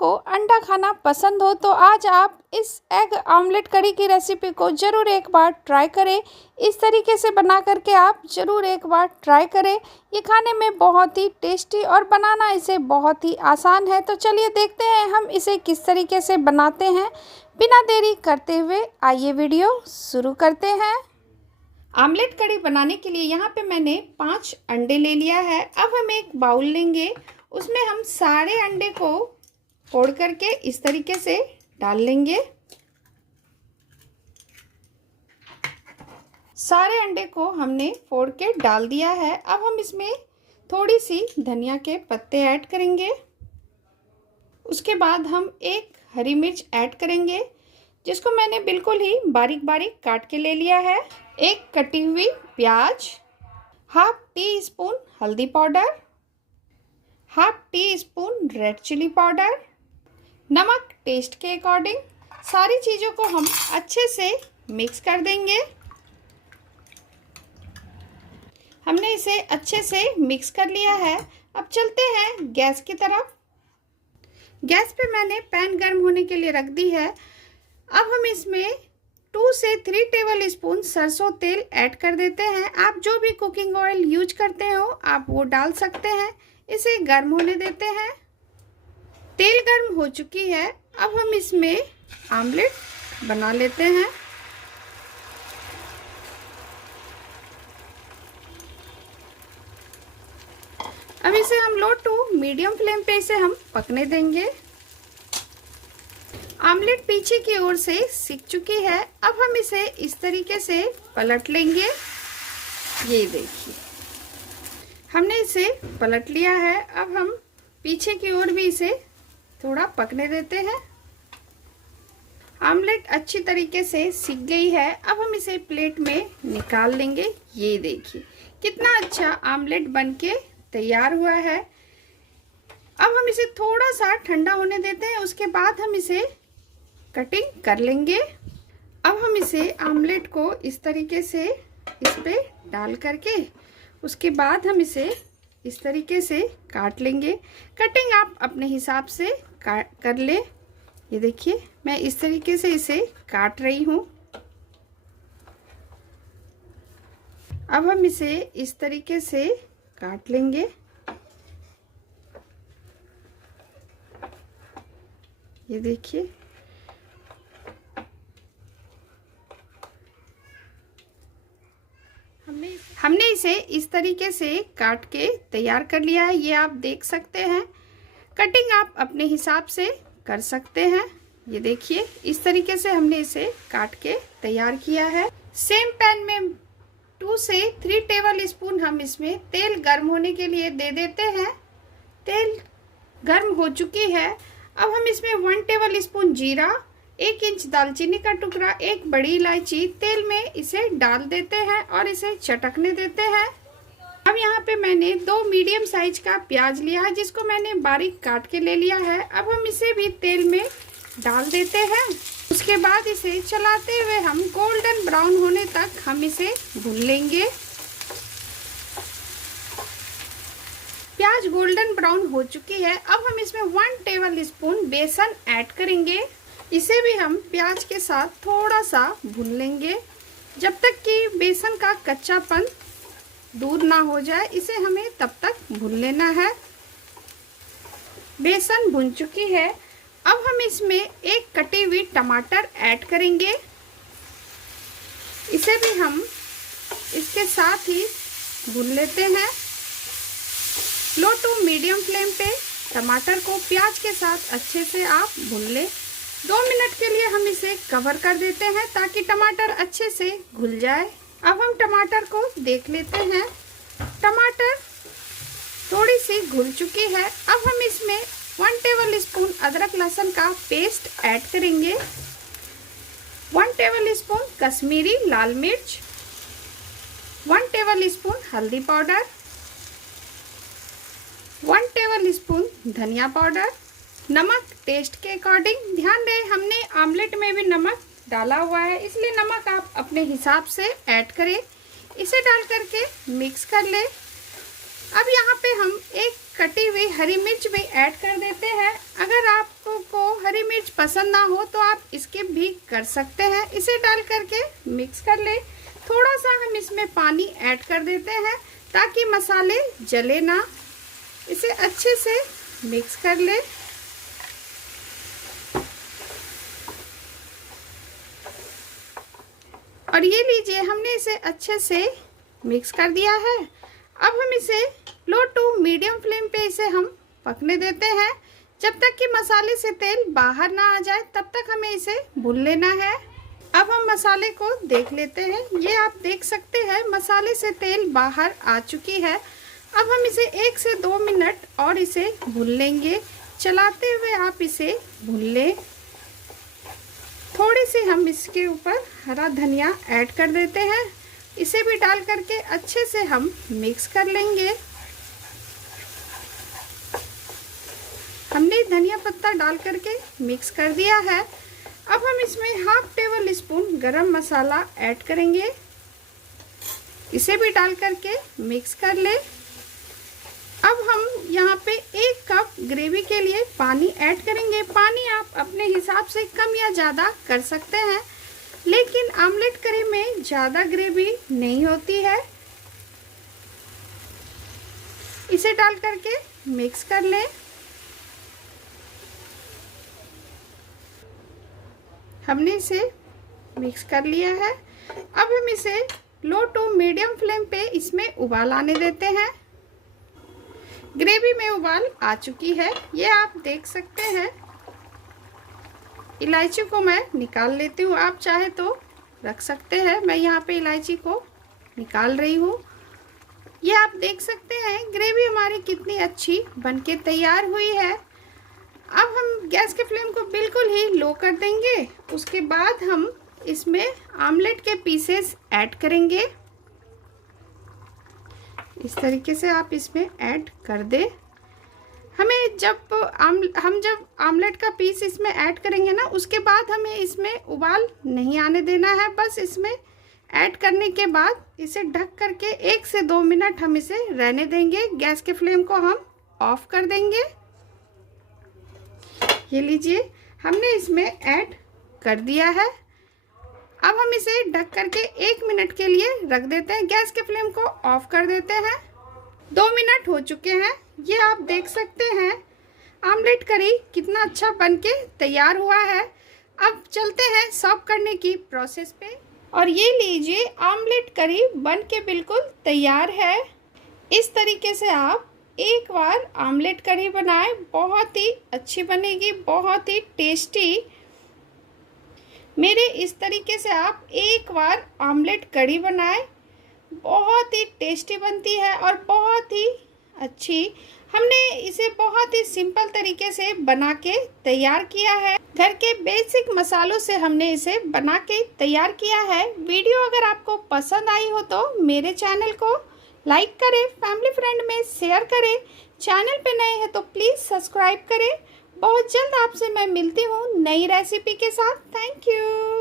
आपको अंडा खाना पसंद हो तो आज आप इस एग ऑमलेट करी की रेसिपी को ज़रूर एक बार ट्राई करें। इस तरीके से बना करके आप ज़रूर एक बार ट्राई करें। ये खाने में बहुत ही टेस्टी और बनाना इसे बहुत ही आसान है। तो चलिए देखते हैं हम इसे किस तरीके से बनाते हैं। बिना देरी करते हुए आइए वीडियो शुरू करते हैं। ऑमलेट कड़ी बनाने के लिए यहाँ पे मैंने 5 अंडे ले लिया है। अब हम एक बाउल लेंगे, उसमें हम सारे अंडे को फोड़ करके इस तरीके से डाल लेंगे। सारे अंडे को हमने फोड़ के डाल दिया है। अब हम इसमें थोड़ी सी धनिया के पत्ते ऐड करेंगे। उसके बाद हम एक हरी मिर्च ऐड करेंगे, जिसको मैंने बिल्कुल ही बारीक बारीक काट के ले लिया है। एक कटी हुई प्याज, हाफ टी स्पून हल्दी powder, half teaspoon red chilli powder, नमक टेस्ट के अकॉर्डिंग। सारी चीज़ों को हम अच्छे से मिक्स कर देंगे। हमने इसे अच्छे से मिक्स कर लिया है। अब चलते हैं गैस की तरफ। गैस पे मैंने पैन गर्म होने के लिए रख दी है। अब हम इसमें 2 से 3 टेबल स्पून सरसों तेल ऐड कर देते हैं। आप जो भी कुकिंग ऑयल यूज करते हो आप वो डाल सकते हैं। इसे गर्म होने देते हैं। तेल गर्म हो चुकी है। अब हम इसमें ऑमलेट बना लेते हैं। अब इसे हम लो टू मीडियम फ्लेम पे इसे हम पकने देंगे। ऑमलेट पीछे की ओर से सिक चुकी है। अब हम इसे इस तरीके से पलट लेंगे। ये देखिए, हमने इसे पलट लिया है। अब हम पीछे की ओर भी इसे थोड़ा पकने देते हैं। ऑमलेट अच्छी तरीके से सिक गई है। अब हम इसे प्लेट में निकाल लेंगे। ये देखिए कितना अच्छा ऑमलेट बनके तैयार हुआ है। अब हम इसे थोड़ा सा ठंडा होने देते हैं। उसके बाद हम इसे कटिंग कर लेंगे। अब हम इसे ऑमलेट को इस तरीके से इस पे डाल करके उसके बाद हम इसे इस तरीके से काट लेंगे। कटिंग आप अपने हिसाब से कर ले। ये देखिए मैं इस तरीके से इसे काट रही हूँ। अब हम इसे इस तरीके से काट लेंगे। ये देखिए हमने इसे इस तरीके से काट के तैयार कर लिया है। ये आप देख सकते हैं। कटिंग आप अपने हिसाब से कर सकते हैं। ये देखिए इस तरीके से हमने इसे काट के तैयार किया है। सेम पैन में 2 से 3 टेबल स्पून हम इसमें तेल गर्म होने के लिए दे देते हैं। तेल गर्म हो चुकी है। अब हम इसमें 1 टेबल स्पून जीरा, 1 इंच दालचीनी का टुकड़ा, 1 बड़ी इलायची तेल में इसे डाल देते हैं और इसे चटकने देते हैं। अब यहाँ पे मैंने 2 मीडियम साइज का प्याज लिया है, जिसको मैंने बारीक काट के ले लिया है। अब हम इसे भी तेल में डाल देते हैं। उसके बाद इसे चलाते हुए हम गोल्डन ब्राउन होने तक हम इसे भून लेंगे। प्याज गोल्डन ब्राउन हो चुकी है। अब हम इसमें 1 टेबल स्पून बेसन ऐड करेंगे। इसे भी हम प्याज के साथ थोड़ा सा भून लेंगे जब तक कि बेसन का कच्चापन दूर ना हो जाए। इसे हमें तब तक भून लेना है। बेसन भुन चुकी है। अब हम इसमें एक कटी हुई टमाटर ऐड करेंगे। इसे भी हम इसके साथ ही भून लेते हैं। लो टू मीडियम फ्लेम पे टमाटर को प्याज के साथ अच्छे से आप भून लें। 2 मिनट के लिए हम इसे कवर कर देते हैं ताकि टमाटर अच्छे से घुल जाए। अब हम टमाटर को देख लेते हैं। टमाटर थोड़ी सी घुल चुकी है। अब हम इसमें 1 टेबल स्पून अदरक लहसुन का पेस्ट ऐड करेंगे, 1 टेबल स्पून कश्मीरी लाल मिर्च, 1 टेबल स्पून हल्दी पाउडर, 1 टेबल स्पून धनिया पाउडर, नमक टेस्ट के अकॉर्डिंग। ध्यान दें हमने ऑमलेट में भी नमक डाला हुआ है, इसलिए नमक आप अपने हिसाब से ऐड करें। इसे डाल करके मिक्स कर लें। अब यहाँ पे हम एक कटी हुई हरी मिर्च भी ऐड कर देते हैं। अगर आपको को हरी मिर्च पसंद ना हो तो आप स्किप भी कर सकते हैं। इसे डाल करके मिक्स कर ले। थोड़ा सा हम इसमें पानी ऐड कर देते हैं ताकि मसाले जले ना। इसे अच्छे से मिक्स कर ले। और ये लीजिए, हमने इसे अच्छे से मिक्स कर दिया है। अब हम इसे लो टू मीडियम फ्लेम पे इसे हम पकने देते हैं। जब तक कि मसाले से तेल बाहर ना आ जाए तब तक हमें इसे भून लेना है। अब हम मसाले को देख लेते हैं। ये आप देख सकते हैं मसाले से तेल बाहर आ चुकी है। अब हम इसे 1 से 2 मिनट और इसे भून लेंगे। चलाते हुए आप इसे भून लें। थोड़ी सी हम इसके ऊपर हरा धनिया ऐड कर देते हैं। इसे भी डाल करके अच्छे से हम मिक्स कर लेंगे। हमने धनिया पत्ता डाल करके मिक्स कर दिया है। अब हम इसमें 1/2 टेबल स्पून गरम मसाला ऐड करेंगे। इसे भी डाल करके मिक्स कर ले। अब हम यहाँ पे 1 कप ग्रेवी के लिए पानी ऐड करेंगे। पानी आप अपने हिसाब से कम या ज़्यादा कर सकते हैं, लेकिन आमलेट करी में ज़्यादा ग्रेवी नहीं होती है। इसे डाल करके मिक्स कर लें। हमने इसे मिक्स कर लिया है। अब हम इसे लो टू मीडियम फ्लेम पे इसमें उबाल आने देते हैं। ग्रेवी में उबाल आ चुकी है, ये आप देख सकते हैं। इलायची को मैं निकाल लेती हूँ, आप चाहे तो रख सकते हैं। मैं यहाँ पे इलायची को निकाल रही हूँ। ये आप देख सकते हैं ग्रेवी हमारी कितनी अच्छी बनके तैयार हुई है। अब हम गैस के फ्लेम को बिल्कुल ही लो कर देंगे। उसके बाद हम इसमें आमलेट के पीसेस ऐड करेंगे। इस तरीके से आप इसमें ऐड कर दें। हमें जब आमलेट का पीस इसमें ऐड करेंगे ना, उसके बाद हमें इसमें उबाल नहीं आने देना है। बस इसमें ऐड करने के बाद इसे ढक करके 1 से 2 मिनट हम इसे रहने देंगे। गैस के फ्लेम को हम ऑफ कर देंगे। ये लीजिए, हमने इसमें ऐड कर दिया है। अब हम इसे ढक करके 1 मिनट के लिए रख देते हैं। गैस के फ्लेम को ऑफ कर देते हैं। 2 मिनट हो चुके हैं। ये आप देख सकते हैं आमलेट करी कितना अच्छा बनके तैयार हुआ है। अब चलते हैं सर्व करने की प्रोसेस पे। और ये लीजिए, आमलेट करी बनके बिल्कुल तैयार है। इस तरीके से आप एक बार आमलेट करी बनाएं, बहुत ही अच्छी बनेगी, बहुत ही टेस्टी। मेरे इस तरीके से आप एक बार आमलेट करी बनाएं, बहुत ही टेस्टी बनती है और बहुत ही अच्छी। हमने इसे बहुत ही सिंपल तरीके से बना के तैयार किया है। घर के बेसिक मसालों से हमने इसे बना के तैयार किया है। वीडियो अगर आपको पसंद आई हो तो मेरे चैनल को लाइक करें, फैमिली फ्रेंड में शेयर करें। चैनल पे नए हैं तो प्लीज़ सब्सक्राइब करें। बहुत जल्द आपसे मैं मिलती हूँ नई रेसिपी के साथ। Thank you.